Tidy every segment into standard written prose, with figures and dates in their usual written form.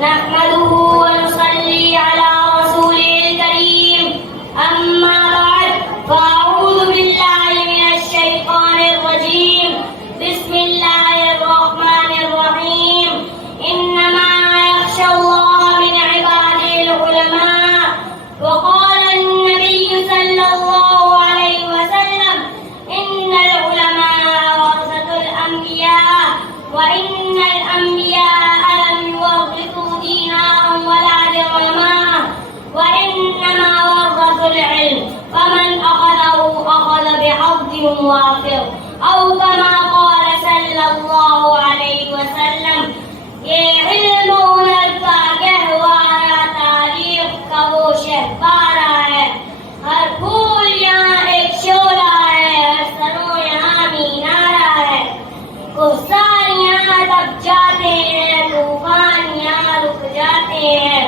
نحمده ونصلي على رسوله الكريم أما بعد فأعوذ بالله من الشيطان الرجيم بسم الله الرحمن الرحيم إنما يخشى الله من عباده العلماء وقال النبي صلى الله عليه وسلم إن العلماء ورثة الأنبياء وإن الأنبياء لم يورثوا دينارا ولا درهما وإنما ورثوا العلم فمن أخذه أخذ بحظ وافر أو كما قال صلى الله عليه وسلم یہ علم ہنر کا گہوارہ تاریخ کا وہ شہبارہ ہے ہر پھول یہاں ایک شعلہ ہے ہر سرو یہاں مینارہ ہے کوثر یہاں دب جاتے ہیں طوفان یہاں رک جاتے ہیں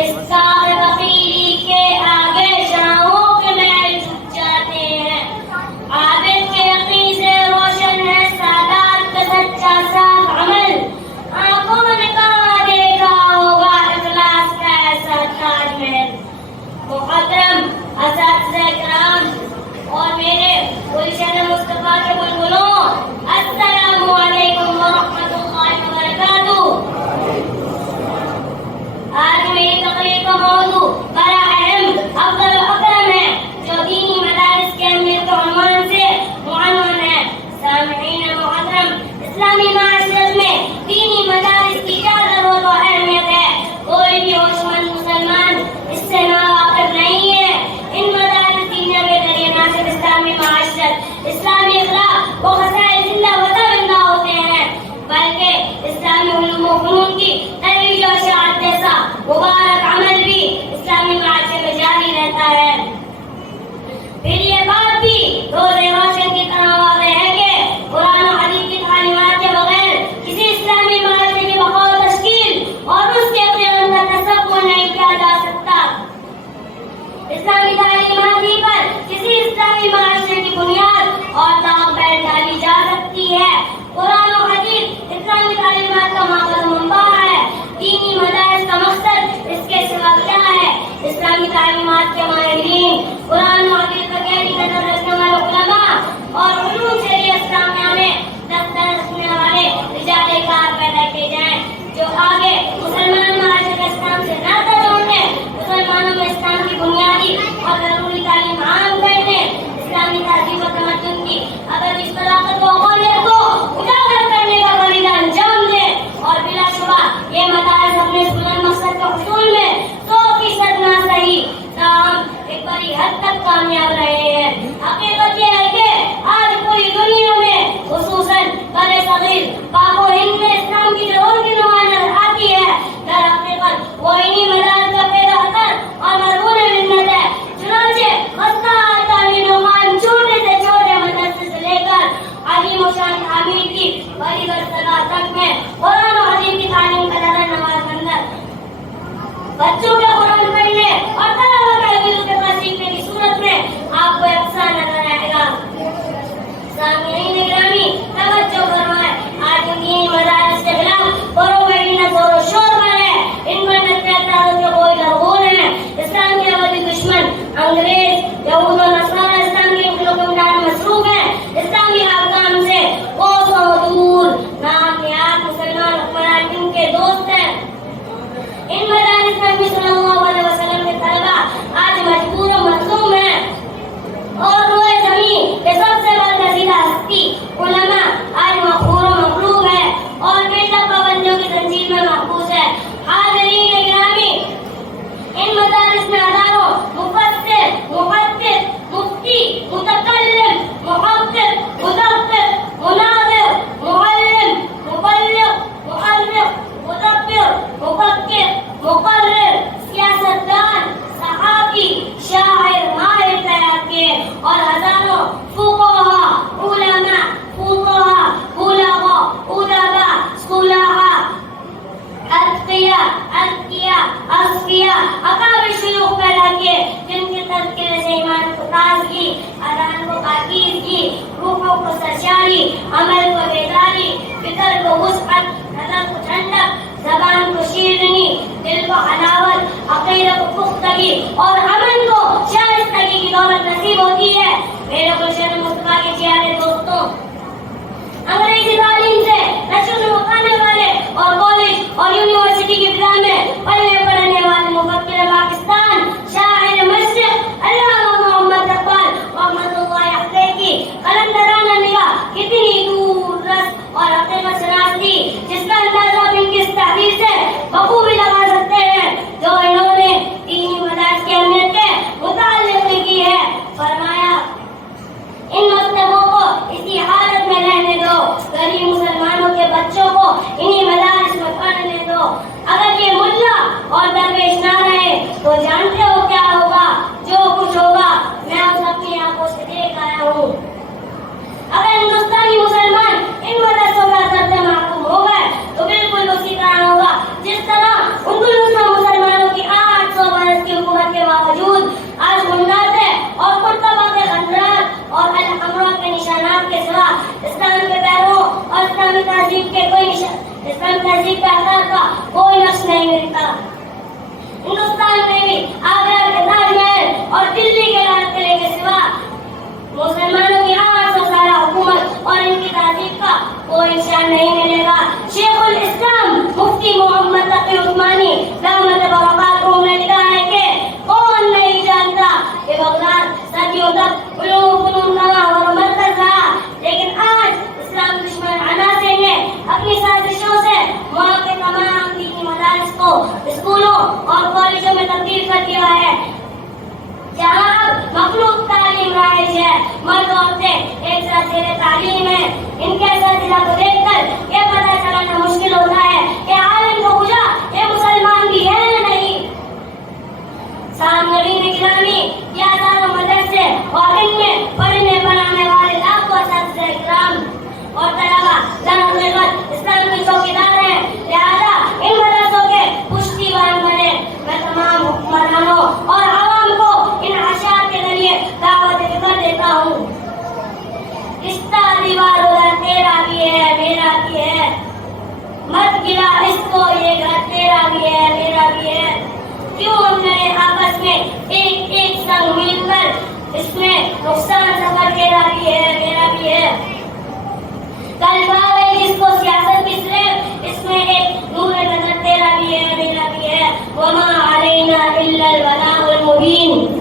اس کار فقیری کے آگے شاہوں کے محل جھک جاتے ہیں عابد کے یقین سے روشن ہے سادات کا سچا صاف عمل آنکھوں نے کہاں دیکھا ہوگا اخلاص کا ایسا تاج محل محترم اساتذہ کرام اور میرے گلشن مصطفیٰ کے بلبلوں السلام علیکم ورحمۃ اللہ وبرکاتہ. آج میری تقریر کا موضوع بڑا اہم افضل و اکرم ہے جو دینی مدارس کے اہمیت کے عنوان سے معنون ہے. سامعین محترم اسلامی معاشرت میں دینی مدارس کی کیا ضرورت و اہمیت ہے کوئی بھی ہوشمند مسلمان اس سے ناواقف نہیں ہے. ان مدارس کی ذریعے نہ صرف اسلامی معاشرت اسلامی اخلاق و خصائص زندہ و زندہ ہوتے ہیں بلکہ اسلامی علوم و فنون کی ترویج و اشاعت جیسا مبارک عمل بھی اسلامی معاشرے میں جاری رہتا ہے. پھر یہ بات بھی روز روشن کی طرح واضح ہے کہ قرآن و حدیث کی تعلیمات کے بغیر کسی اسلامی معاشرے کی بقا و تشکیل اور اس کے قیام کا تصور نہیں کیا جا سکتا. اسلامی تعلیمات ہی پر کسی اسلامی معاشرے کی بنیاد اور داغ بیٹھ ڈالی جا سکتی ہے. قرآن و حدیث اسلامی تعلیمات کا ماخذ منبع ہے. دینی مدارس کا مقصد اس کے سوا کیا ہے؟ اسلامی تعلیمات کے ماہرین قرآن و حدیث پر گہری نظر رکھنے والے علماء اور علوم شریعہ اسلامیہ میں دفتر رکھنے والے رجال کار پیدا کیے جائیں جو آگے مسلمان معاشرے اسلام سے ناطہ جوڑنے مسلمانوں میں اسلام کی بنیادی اور ضروری تعلیم عام کرنے اسلامی تہذیب و تمدن کی ابدی صداقت و اقلیت کو اجاگر کرنے کا فریضہ انجام دے اور بلا شبہ یہ مدارس اپنے اس بلند مقصد کے حصول میں 100% نہ صحیح تاہم ایک بڑی حد تک کامیاب رہے ہیں. حقیقت یہ ہے کہ آج پوری دنیا میں خصوصاً بر صغیر پاک و ہند میں اسلام کی جو روشنی نما نظر آتی ہے در حقیقت وہ انہی مدارس کا پیدا کر اور مرہون منت ہے. چنانچہ خستہ تعلیم و قائم چھوٹے سے چھوٹے مدرسے سے لے کر عظیم و شان تعمیر کی بڑی برسگاہ تک میں قرآن و حدیث کی تعلیم کا نظر نماز اندر بچوں کے قرآن پڑھنے اور طلبہ کے علم کے پاس سیکھنے کی صورت میں آپ کو یکساں نظر آئے گا. سامعین گرامی توجہ فرمائیں آج دینی مدارس کے خلاف پروپیگنڈا زور و شور پر ہے. ان پر نتیجات کے کوئی لغون ہیں. اسلام کے ابدی دشمن انگریز یہود و نصارہ اسلام کے حکمران مصروف ہیں. اسلامی احکام سے کوسوں دور نام یاد مسلمان حکمران ان کے دوست ہیں. ان مدارس میں بھی کو حلاوت، عقیدت کو پختگی اور امن کو شائستگی کی دولت نصیب ہوتی ہے۔ میرے گلشن مصطفیٰ کے پیارے دوستوں، انگریزی تعلیم سے نشو و آنے والے اور کالج اور یونیورسٹی کی فضا میں پڑھنے والے مفکر پاکستان شاعر مشرق علامہ محمد اقبال رحمۃ اللہ علیہ کی قلندرانہ نگاہ کتنی دور رس اور حقیقت شناس تھی، جس کا اندازہ آپ ان کی اس تحریر سے بخوبی لگا سکتے ہیں جو انہوں نے دینی مدارس کی اہمیت کے متعلق کی ہے۔ فرمایا، ان مکتبوں کو اسی حالت میں رہنے دو، غریب مسلمانوں کے بچوں کو انہی مدارس میں پڑھنے دو۔ اگر یہ ملا اور درویش نہ رہے تو جانتے ہو کیا ہوگا؟ جو کچھ ہوگا میں اسے اپنی آنکھوں سے دیکھ آیا ہوں۔ اگر ہندوستانی مسلمان ان مدرسوں کا اثر سے محروم ہو گئے تو بالکل اسی طرح ہوگا جس طرح اندلس میں مسلمانوں کی 800 برس کی حکومت کے باوجود آج مناتے اور قرطبہ کے خنجرات اور الحمرا کے نشانات کے سوا اسلام کے پیروں اور اسلامی تہذیب کے اثر کا کوئی نقش نہیں ملتا۔ ہندوستان میں بھی آگرہ کے تاج محل اور دلی کے لال قلعے کے سوا مسلمانوں کی 800 سالہ حکومت اور ان کی تہذیب کا کوئی نشان نہیں ملے گا۔ شیخ الاسلام مفتی محمد تقی عثمانی دامت برکاتہ نے لکھا ہے کہ کون نہیں جانتا کہ بغداد صدیوں تک علوم فنون کا مرکز رہا، لیکن آج اسلام دشمن عناصر نے اپنی سازشوں سے وہاں کے تمام دینی مدارس کو اسکولوں اور کالجوں میں تبدیل کر دیا ہے، جہاں اب مخلوط تعلیم رائج ہے۔ مرد عورتیں ایک ساتھ زیر تعلیم ہے۔ ان کے اساتذہ کو دیکھ کر یہ پتہ چلانا مشکل ہوتا ہے کہ عالم کو خدا یہ مسلمان بھی ہے یا نہیں۔ سامعین گرامی، یہ ہزاروں مدرسے اور ان میں پڑھنے پڑھانے والے لاکھوں اساتذہ کرام اور طلبا درحقیقت اسلام کے چوکیدار ہیں، لہذا ان مدرسوں کے پشتیوان بنے۔ میں تمام حکمرانوں اور عوام کو ان اشعار کے ذریعے دعوت کر دیتا ہوں۔ رشتہ دیوار ادھر تیرا بھی ہے میرا بھی ہے، مت گرا اس کو یہ گھر تیرا بھی ہے میرا بھی ہے۔ کیوں ہم لڑے آپس میں ایک سنگ مل کر، اس میں نقصان سفر تیرا بھی ہے میرا بھی ہے۔ کل بات ہے جس کو سیاست کی صرف، اس میں ایک نور نظر تیرا بھی ہے میرا بھی ہے۔ وما علینا الا البلاغ المبین۔